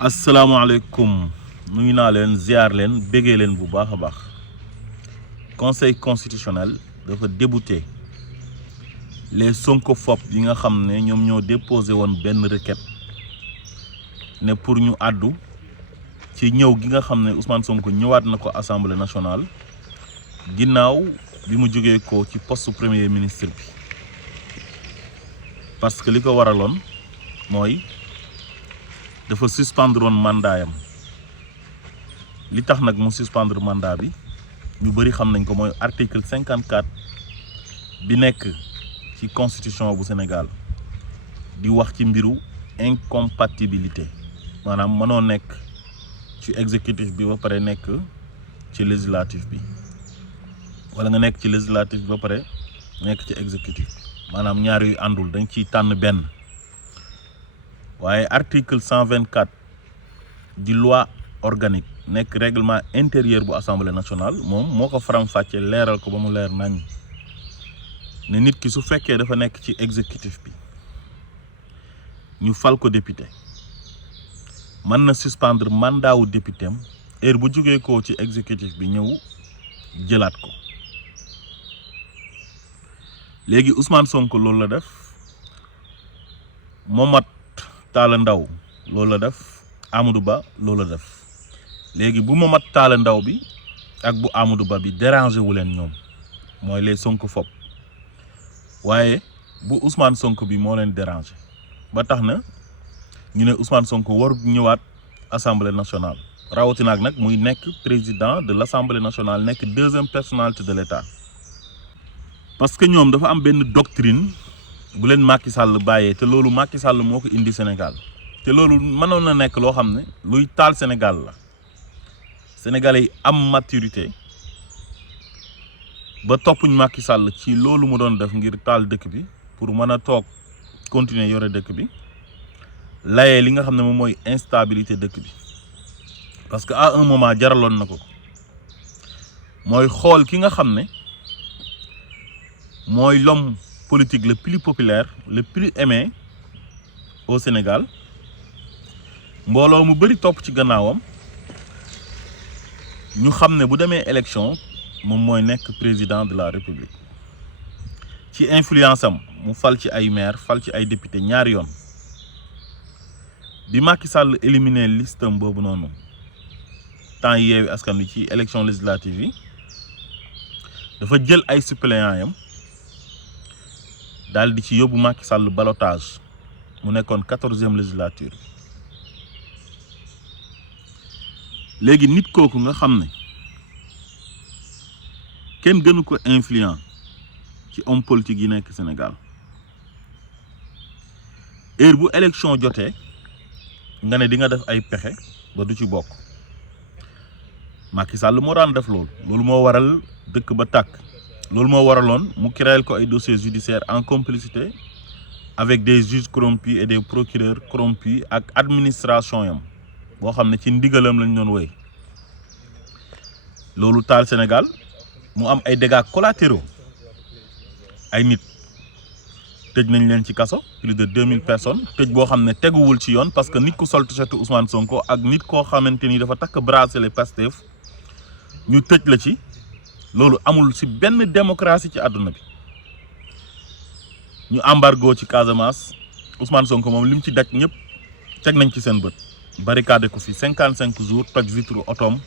asalaamaaleykum nuyu naa leen ziar leen béggee leen bu baax a baax conseil constitutionnel dafa débouté les sonkophobes yi nga xam ne ñoom ñoo déposé woon benn requête ne pour ñu àddu ci ñëw gi nga xam ne Ousmane Sonko ñëwaat na ko assemblée nationale ginnaaw bi mu jógee ko ci poste premier ministre bi parce que li ko waraloon mooy dafa suspendre woon mandaayam li tax nag mu suspendre mandat bi ñu bëri xam nañ ko mooy article 54 bi nekk ci constitution bu Sénégal di wax ci mbiru incompatibilité maanaam mënoo nekk ci exécutif bi ba pare nekk ci législatif bi wala nga nekk ci législatif bi ba pare nekk ci exécutif bi maanaam ñaar yu àndul dañ ciy tànn benn. waaye article 124 di loi organique nekk règlement intérieur bu assemblée nationale moom moo ko faram-fàccee leeral ko ba mu leer nañ ne nit ki su fekkee dafa nekk ci exécutif bi ñu fal ko député mën na suspendre mandat wu député am heure bu jógee ko ci exécutif bi ñëw jëlaat ko léegi Ousmane Sonko loolu la def Momat Talla Ndaw loolu la def Amadou Ba loolu la def léegi bu Momat Talla Ndaw bi ak bu Amadou Ba bi dérangé wu leen ñoom mooy les sonkophobes waaye bu Ousmane Sonko bi moo leen dérangé ba tax na ñu ne Ousmane Sonko waru ñëwaat assemblée nationale rawatina nag muy nekk président de l' assemblée nationale nekk deuxième personnalité de l' état parce que ñoom dafa am benn doctrine bu leen Macky Sall bàyyee te loolu Macky Sall moo ko indi Sénégal te loolu mënoon na nekk loo xam ne luy taal Sénégal la Sénégalais yi am maturité ba toppuñ Macky Sall ci loolu mu doon def ngir taal dëkk bi pour mën a toog continuer yore dëkk bi layee li nga xam ne moom mooy instabilité dëkk bi parce que à un moment jaraloon na ko mooy xool ki nga xam ne mooy l'homme politique le plus populaire le plus aimé au Sénégal mbooloo mu bëri topp ci gannaawam ñu xam ne bu demee élection moom mooy nekk président de la République ci influence am mu fal ci ay maire fal ci ay député ñaari yoon bi Macky Sall éliminé listam boobu noonu temps Yewwi Askan Wi ci élection législative yi dafa jël ay suppléants yam daal di ci yóbbu Macky Sall ballottage mu nekkoon 14e législature léegi nit kooku nga xam ne kenn gënu ko influent ci homme politique yi nekk Sénégal heure bu élection jotee nga ne di nga def ay pexe ba du ci bokk Macky Sall moo daan def loolu moo waral dëkk ba tàkk loolu moo waraloon mu créer ko ay dossiers judiciaires en complicité avec des juges corrompus et des procureurs corrompus ak administration yam boo xam ne ci ndigalam lañ doon wéy loolu taal Sénégal mu am ay dégâts collatéraux ay nit tëj nañ leen ci kaso plus de 2000 personnes tëj boo xam ne teguwul ci yoon parce que nit ku sol t-shirt Ousmane Sonko ak nit koo xamante ni dafa takk bracelet Pastef ñu tëj la ci loolu amul ci benn démocratie ci àdduna bi ñu embargo ci Casamance Ousmane Sonko moom li mu ci daj ñëpp teg nañ ci seen bët barricade ko fi 55 jours toj vitre otoom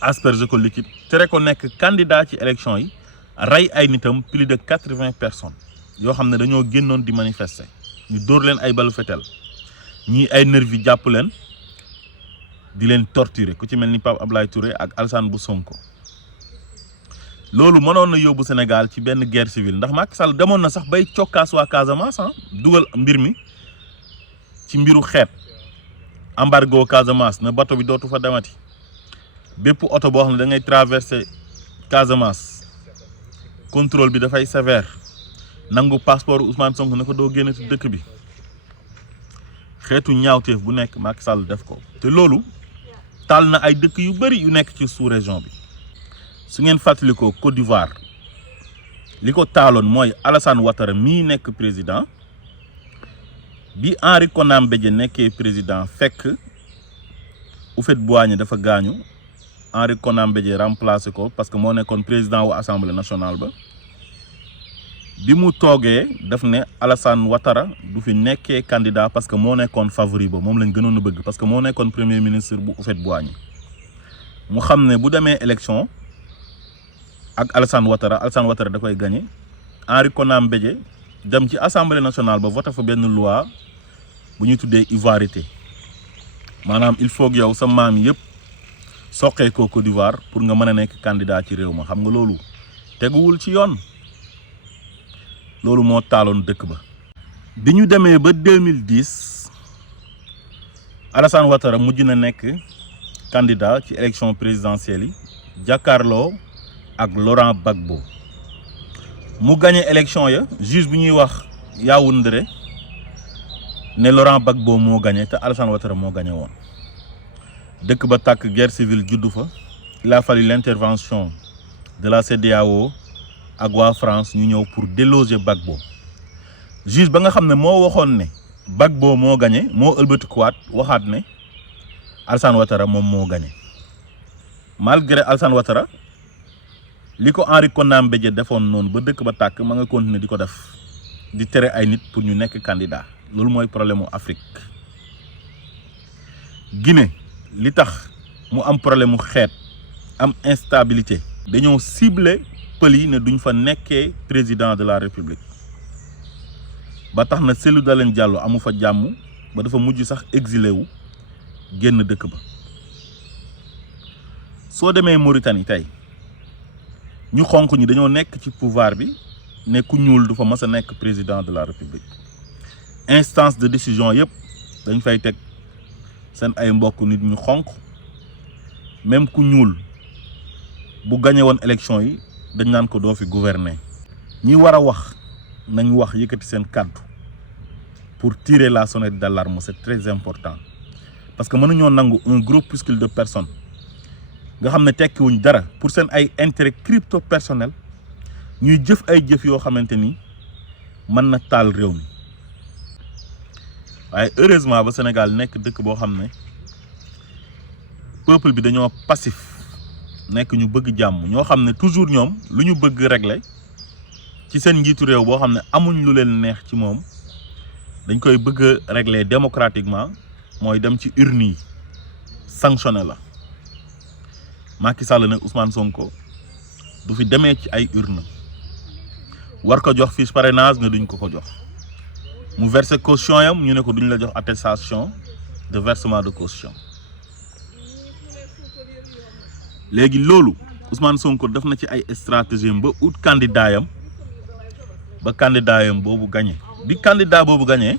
asperge ko liquide tere ko nekk candidat ci élection yi rey ay nitam plus de 80 personnes yoo xam ne dañoo génnoon di manifester ñu dóor leen ay balu fetel ñii ay nervi jàpp leen di leen torturer ku ci mel ni Pape Ablaye Touré ak Alassane bu Sonko loolu mënoon na yóbbu Sénégal ci benn guerre civile ndax Macky Sall demoon na sax bay cokkaas waa Casamance dugal mbir mi ci mbiru xeet embargo Casamance na bato bi dootu fa demati bépp oto boo xam ne da ngay traverser Casamance contrôle bi dafay sévère nangu passeport Ousmane Sonko ne ko doo génn ci dëkk bi xeetu ñaawteef bu nekk Macky Sall def ko te loolu taal na ay dëkk yu bëri yu nekk ci sous-région bi su ngeen fàttalikoo Côte d'Ivoire li ko taaloon mooy Alassane Ouattara mii nekk président bi Henri Konan Bédié nekkee président fekk Houphouët-Boigny dafa gaañu Henri Konan Bédié remplacé ko parce que moo nekkoon président wu assemblée nationale ba bi mu toogee daf ne Alassane Ouattara du fi nekkee candidat parce que moo nekkoon favori ba moom lañ gënoon a bëgg parce que moo nekkoon premier ministre bu Houphouët-Boigny mu xam ne bu demee élection ak Alassane Ouattara da koy gagné Henri Konan Bédié dem ci assemblée nationale ba voté fa benn loi bu ñuy tuddee ivoirité maanaam il faut que yow sa maam yëpp soqee ko Côte d'Ivoire pour nga mën a nekk candidat ci réew ma xam nga loolu teguwul ci yoon loolu moo taaloon dëkk ba. bi ñu demee ba 2010 Alassane Ouattara mujj na nekk candidat ci élection présidentielle yi jàkkaarloo ak Laurent Gbagbo mu gagné élection ya juge bi ñuy wax Yaoundé ne Laurent Gbagbo moo gagné te Alassane Ouattara moo gagné woon dëkk ba tàkk guerre civile juddu fa il a fallu l'intervention de la CEDEAO ak waa France ñu ñëw pour déloger Gbagbo juge ba nga xam ne moo waxoon ne Gbagbo moo gagné moo ëlbatikuwaat waxaat ne Alassane Ouattara moom moo gagné malgré Alassane Ouattara li ko Henri Konan Bédié defoon noonu ba dëkk ba tàkk ma nga continuer di ko def di tere ay nit pour ñu nekk candidat loolu mooy problème mu Afrique. Guinée li tax mu am problème mu xeet am instabilité dañoo ciblé pël yi ne duñ fa nekkee président de la République ba tax na Cellou Dalein Diallo amu fa jàmm ba dafa mujj sax exilé wu génn dëkk ba. soo demee Mauritanie tey ñu xonk ñi dañoo nekk ci pouvoir bi ne ku ñuul du fa mës a nekk président de la République instance de décision yëpp dañ fay teg seen ay mbokk nit ñu xonk même ku ñuul bu gagné woon élection yi dañ naan ko doo fi gouverner. ñi war a wax nañ wax yëkkati seen kàddu pour tirer la sonnette d'alarme, c'est très important parce que mënuñoo nangu un groupuscule de personnes nga xam ne tekkiwuñ dara pour seen ay intérêt crypto personnel ñuy jëf ay jëf yoo xamante ni mën na taal réew mi waaye heureusement ba Sénégal nekk dëkk boo xam ne peuple bi dañoo passif nekk ñu bëgg jàmm ñoo xam ne toujours ñoom lu ñu bëgg régler ci seen njiitu réew boo xam ne amuñ lu leen neex ci moom dañ koy bëgg a régler démocratiquement mooy dem ci urne yi sanctionné la Macky Sall ne Ousmane Sonko du fi demee ci ay urne war ko jox fiche parrainage ne duñ ko ko jox mu verser caution yam ñu ne ko duñ la jox attestation de versement de caution léegi loolu Ousmane Sonko def na ci ay stratégie ba ut candidat yam ba candidat yam boobu gagné bi candidat boobu gagné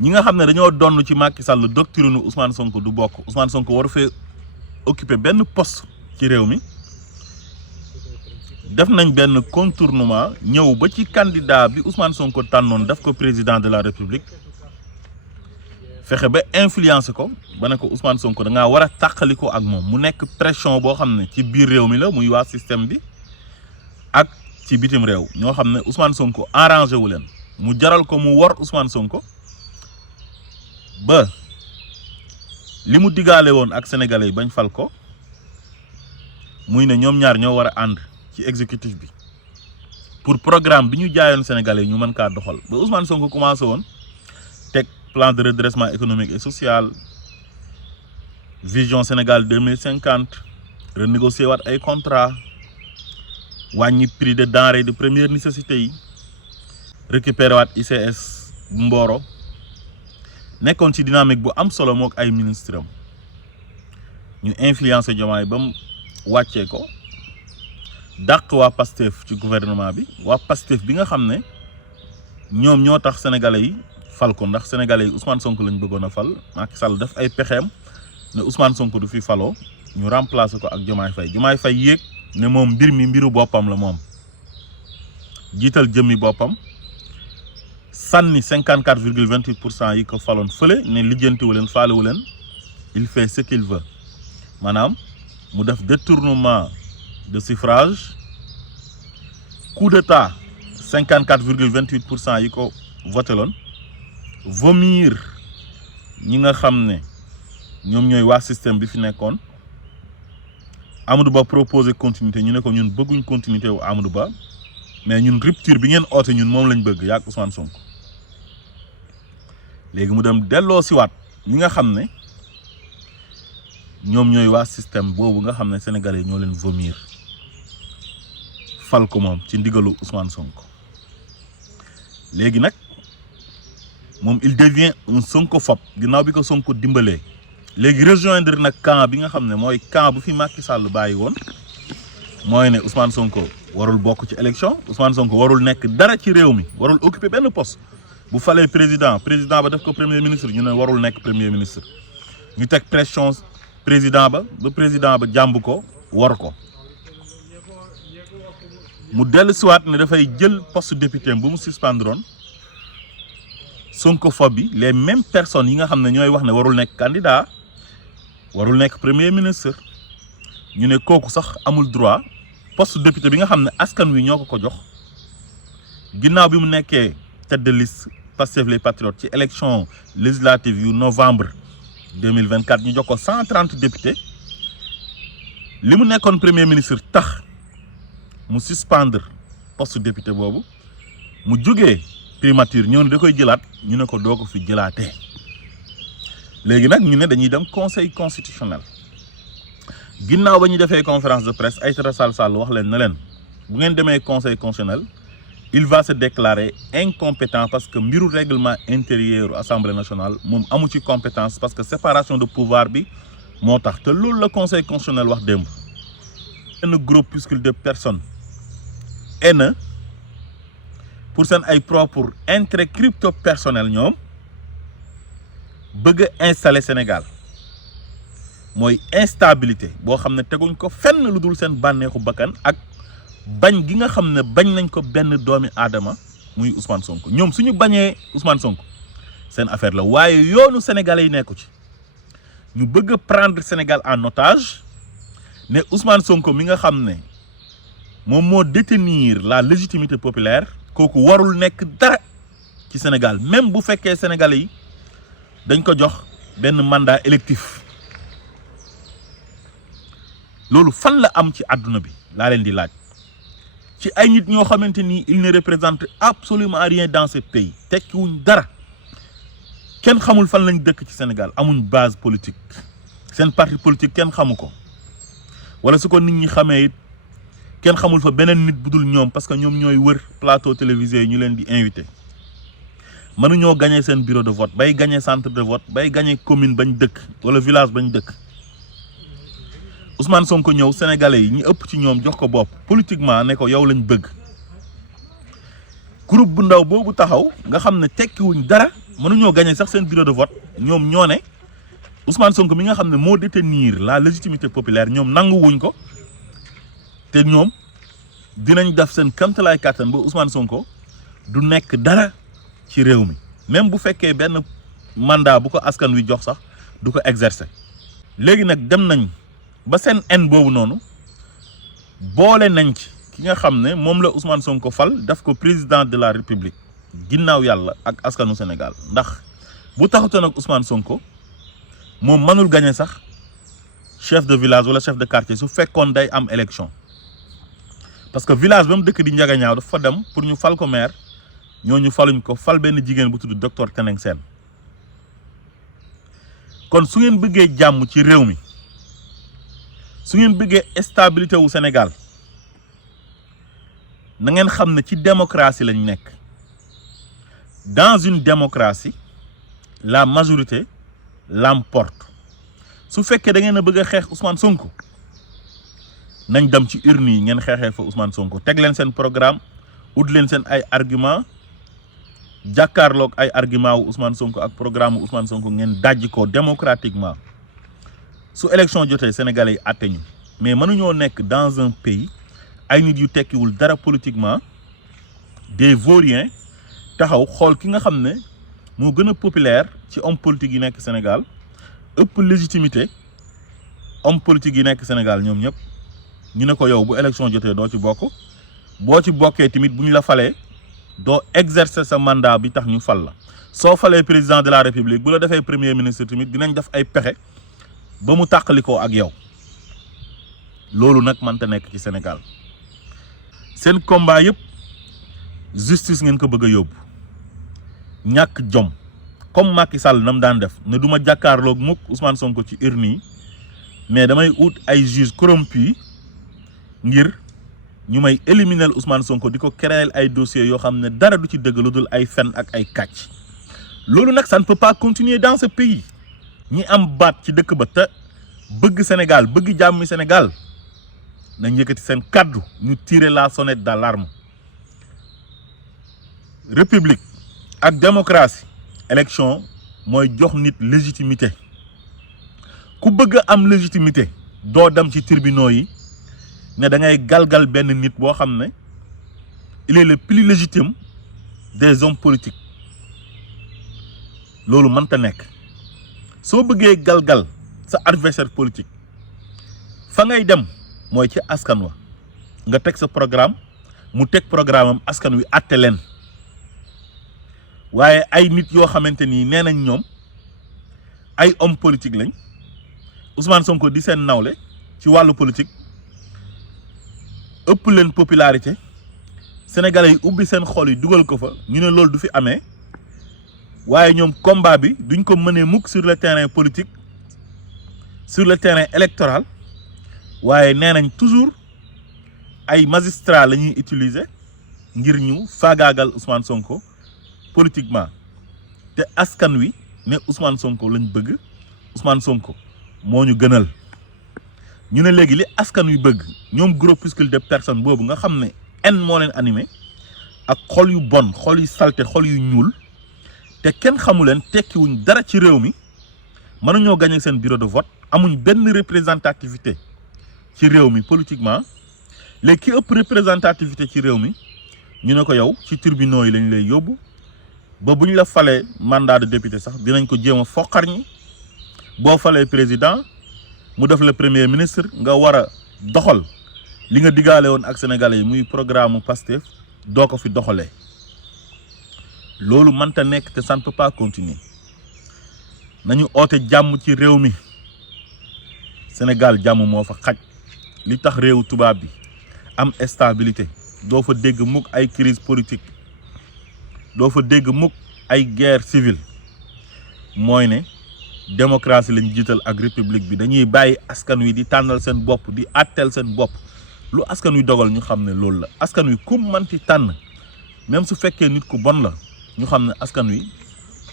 ñi nga xam ne dañoo donn ci Macky Sall doctrine Ousmane Sonko du bokk Ousmane Sonko waru fee occuper benn poste ci réew mi def nañ benn contournement ñëw ba ci candidat bi Ousmane Sonko tànnoon def ko président de la République fexe ba influencer ko ba ne ko Ousmane Sonko da ngaa war a tàqali ko ak moom mu nekk pression boo xam ne ci biir réew mi la muy waa système bi ak ci bitim réew ñoo xam ne Ousmane Sonko arrangé wu leen mu jaral ko mu wor Ousmane Sonko ba li mu digaale woon ak sénégalais yi bañ fal ko muy ne ñoom ñaar ñoo war a ànd ci exécutif bi pour programme bi ñu jaayoon sénégalais yi ñu mën kaa doxal ba Ousmane Sonko commencé woon teg plan de redressement économique et social vision Sénégal 2050 renégocier waat ay contrat wàññi prix de denrées de première nécessité yi récupérer waat ICS bu Mboro nekkoon ci dynamique bu am solo mook ay ministre am ñu influencer Diomaye ba mu wàccee ko dàq waa Pastef ci gouvernement bi waa Pastef bi nga xam ne ñoom ñoo tax sénégalais yi fal ko ndax sénégalais yi Ousmane Sonko lañ bëggoon a fal Macky Sall def ay pexeem ne Ousmane Sonko du fi faloo ñu remplacer ko ak Diomaye Faye yéeg ne moom mbir mi mbiru boppam la moom jiital jëmmi boppam sànni 54,28% yi ko faloon fële ne lijjantiwu leen faalewu leen il fait ce qu'il veut maanaam mu def détournement de suffrage coup d'état 54,28% yi ko voté loon vomir ñi nga xam ne ñoom ñooy waa système bi fi nekkoon. Amadou Ba proposé continuité ñu ne ko ñun bëgguñ continuité wu Amadou Ba mais ñun rupture bi ngeen oote ñun moom lañ bëgg yaag Ousmane Sonko léegi mu dem delloo siwaat ñi nga xam ne ñoom ñooy waa système boobu nga xam ne sénégalais yi ñoo leen vomir fal ko moom ci ndigalu Ousmane Sonko léegi nag moom il devient un sonkophobe ginnaaw bi ko Sonko dimbalee léegi rejoindre nag camp bi nga xam ne mooy camp bu fi Macky Sall bàyyi woon mooy ne Ousmane Sonko warul bokk ci élection Ousmane Sonko warul nekk dara ci réew mi warul occuper benn poste bu falee président ba def ko premier ministre ñu ne warul nekk premier ministre ñu teg pression président ba président ba jàmb ko war ko mu dellu siwaat ne dafay jël poste député bu mu suspendroon Sonkophobie bi les mêmes personnes yi nga xam ne ñooy wax ne warul nekk candidat warul nekk premier ministre ñu ne kooku sax amul droit poste député bi nga xam ne askan wi ñoo ko jox ginnaaw bi mu nekkee tête de liste Pastef les Patriotes ci élection législative yu novembre 2024 ñu jox ko 130 députés li mu nekkoon premier ministre tax mu suspendre poste député boobu mu jógee primature ñëw ne da koy jëlaat ñu ne ko doo ko fi jëlaatee léegi nag ñu ne dañuy dem conseil constitutionnel ginnaaw ba ñu defee conférence de presse Aïssata Tall Sall wax leen ne leen bu ngeen demee conseil constitutionnel il va se déclarer incompétent parce que mbiru règlement intérieur assemblée nationale moom amu ci compétence parce que séparation de pouvoir bi moo tax te loolu la conseil constitutionnel wax démb benn groupuscule de personnes haineux pour seen ay propre intérêt crypto personnel ñoom bëgg a installer Sénégal mooy instabilité boo xam ne teguñ ko fenn lu dul seen bànneexu bakkan ak bañ gi nga xam ne bañ nañ ko benn doomi aadama muy Ousmane Sonko ñoom suñu bañee Ousmane Sonko seen affaire la waaye yoonu sénégalais yi nekku ci ñu bëgg a prendre Sénégal en otage ne Ousmane Sonko mi nga xam ne moom moo détenir la légitimité populaire kooku warul nekk dara ci Sénégal même bu fekkee sénégalais yi dañ ko jox benn mandat électif loolu fan la am ci àdduna bi laa leen di laaj ci ay nit ñoo xamante ni il ne représente absolument rien dans ce pays tekkiwuñ dara kenn xamul fan lañ dëkk ci Sénégal amuñ base politique seen parti politique kenn xamu ko wala su ko nit ñi xamee it kenn xamul fa beneen nit bu dul ñoom parce que ñoom ñooy wër plateau télévisé yi ñu leen di invité mënuñoo gagné seen bureau de vote bay gagné centre de vote bay gagné commune bañ dëkk wala village bañ dëkk Ousmane Sonko ñëw sénégalais yi ñi ëpp ci ñoom jox ko bopp politiquement ne ko yow lañ bëgg groupe bu ndaw boobu taxaw nga xam ne tekkiwuñ dara mënuñoo gagné sax seen bureau de vote ñoom ñoo ne Ousmane Sonko mi nga xam ne moo détenir la légitimité populaire ñoom nanguwuñ ko te ñoom dinañ def seen kamtalaay kàttan ba Ousmane Sonko du nekk dara ci réew mi même bu fekkee benn mandat bu ko askan wi jox sax du ko exercer. léegi nag dem nañ ba seen haine boobu noonu boole nañ ci ki nga xam ne moom la Ousmane Sonko fal def ko président de la République ginnaaw yàlla ak askanu Sénégal ndax bu taxutoon ak Ousmane Sonko moom mënul gagner sax chef de village wala chef de quartier su fekkoon day am élection. parce que village ba mu dëkk di Njagañaaw dafa dem pour ñu fal ko maire ñooñu faluñ ko fal benn jigéen bu tudd docteur Teneng Sène kon su ngeen bëggee jàmm ci réew mi su ngeen bëggee stabilité wu Sénégal na ngeen xam ne ci démocratie lañ nekk dans une démocratie la majorité l'emporte su fekkee da ngeen a bëgg a xeex Ousmane Sonko nañ dem ci urne yi ngeen xeexee fa Ousmane Sonko teg leen seen programme ut leen seen ay argument jàkkaarloog ay argument wu Ousmane Sonko ak programme wu Ousmane Sonko ngeen dajji ko démocratiquement su élection jotee sénégalais yi àtte ñu mais mënuñoo nekk dans un pays ay nit yu tekkiwul dara politiquement des vauriens taxaw xool ki nga xam ne moo gën a populaire ci homme politique yi nekk Sénégal ëpp légitimité homme politique yi nekk Sénégal ñoom ñëpp ñu ne ko yow bu élection jotee doo ci bokk boo ci bokkee tamit bu ñu la falee doo exercer sa mandat bi tax ñu fal la soo falee président de la république bu la defee premier ministre tamit dinañ def ay pexe ba mu tàqalikoo ak yow loolu nag mënta nekk ci Sénégal seen combat yëpp justice ngeen ko bëgg a yóbbu ñàkk jom comme Macky Sall nam daan def ne du ma jàkkaarloog mukk Ousmane Sonko ci urne yi mais damay ut ay juges corrompus ngir ñu may éliminer Ousmane Sonko di ko créer ay dossiers yoo xam ne dara du ci dëgg lu dul ay fen ak ay kàcc loolu nag ça ne peut pas continuer dans ce pays ñi am baat ci dëkk ba te bëgg Sénégal bëgg jàmmi Sénégal nañ yëkkati seen kàddu ñu tirer la sonnette d'alarme république ak démocratie élection mooy jox nit légitimité ku bëgg am légitimité doo dem ci tribunaux yi ne da ngay galgal benn nit boo xam ne il est le plus légitime des hommes politiques loolu mënta nekk soo bëggee galgal sa adversaire politique fa ngay dem mooy ci askan wa nga teg sa programme mu teg programme am askan wi àtte leen waaye ay nit yoo xamante ni nee nañ ñoom ay homme politique lañ Ousmane Sonko di seen nawle ci wàllu politique ëpp leen popularité sénégalais yi ubbi seen xol yi dugal ko fa ñu ne loolu du fi amee waaye ñoom combat bi duñ ko mënee mukk sur le terrain politique sur le terrain électoral waaye nee nañ toujours ay magistrats la ñuy utiliser ngir ñu faagaagal Ousmane Sonko politiquement te askan wi ne Ousmane Sonko lañ bëgg Ousmane Sonko moo ñu gënal ñu ne léegi li askan wi bëgg ñoom groupuscule de personnes boobu nga xam ne en moo leen animé ak xol yu bon xol yu salte xol yu ñuul te kenn xamu leen tekkiwuñ dara ci réew mi mënuñoo gagné seen bureau de vote amuñ benn représentativité ci réew mi politiquement léegi ki ëpp représentativité ci réew mi ñu ne ko yow ci tribunaux yi lañ lay yóbbu ba bu ñu la falee mandat de député sax dinañ ko jéem a foqar ñi boo falee président mu def le premier ministre nga war a doxal li nga digaale woon ak sénégalais yi muy programme Pastef doo ko fi doxalee loolu mënta nekk te ça ne peut pas continuer nañu oote jàmm ci réew mi Sénégal jàmm moo fa xaj li tax réew tubaab bi am stabilité doo fa dégg mukk ay crise politique doo fa dégg mukk ay guerre civile mooy ne démocratie lañ jiital ak république bi dañuy bàyyi askan wi di tànnal seen bopp di àtteel seen bopp lu askan wi dogal ñu xam ne loolu la askan wi ku manti tànn même su fekkee nit ku bon la ñu xam ne askan wi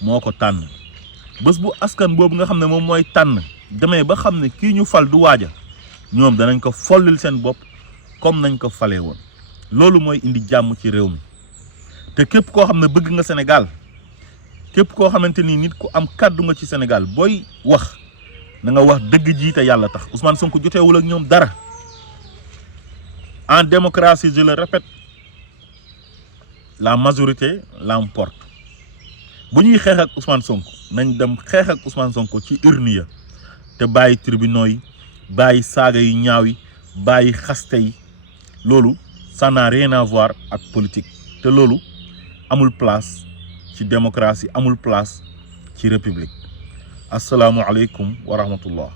moo ko tànn bés bu askan boobu nga xam ne moom mooy tànn demee ba xam ne kii ñu fal du waaja ñoom danañ ko follil seen bopp comme nañ ko falee woon loolu mooy indi jàmm ci réew mi te képp koo xam ne bëgg nga Sénégal képp koo xamante ni nit ku am kàddu nga ci Sénégal booy wax na nga wax dëgg ji te yàlla tax Ousmane Sonko joteewul ak ñoom dara en démocratie je le répète la majorité l'emporte bu ñuy xeex ak Ousmane Sonko nañ dem xeex ak Ousmane Sonko ci urne ya te bàyyi tribunaux yi bàyyi saaga yu ñaaw yi bàyyi xaste yi loolu ça n'a rien à voir ak politique te loolu amul place ci démocratie amul place ci république asalaamualeykum wa rahmatullah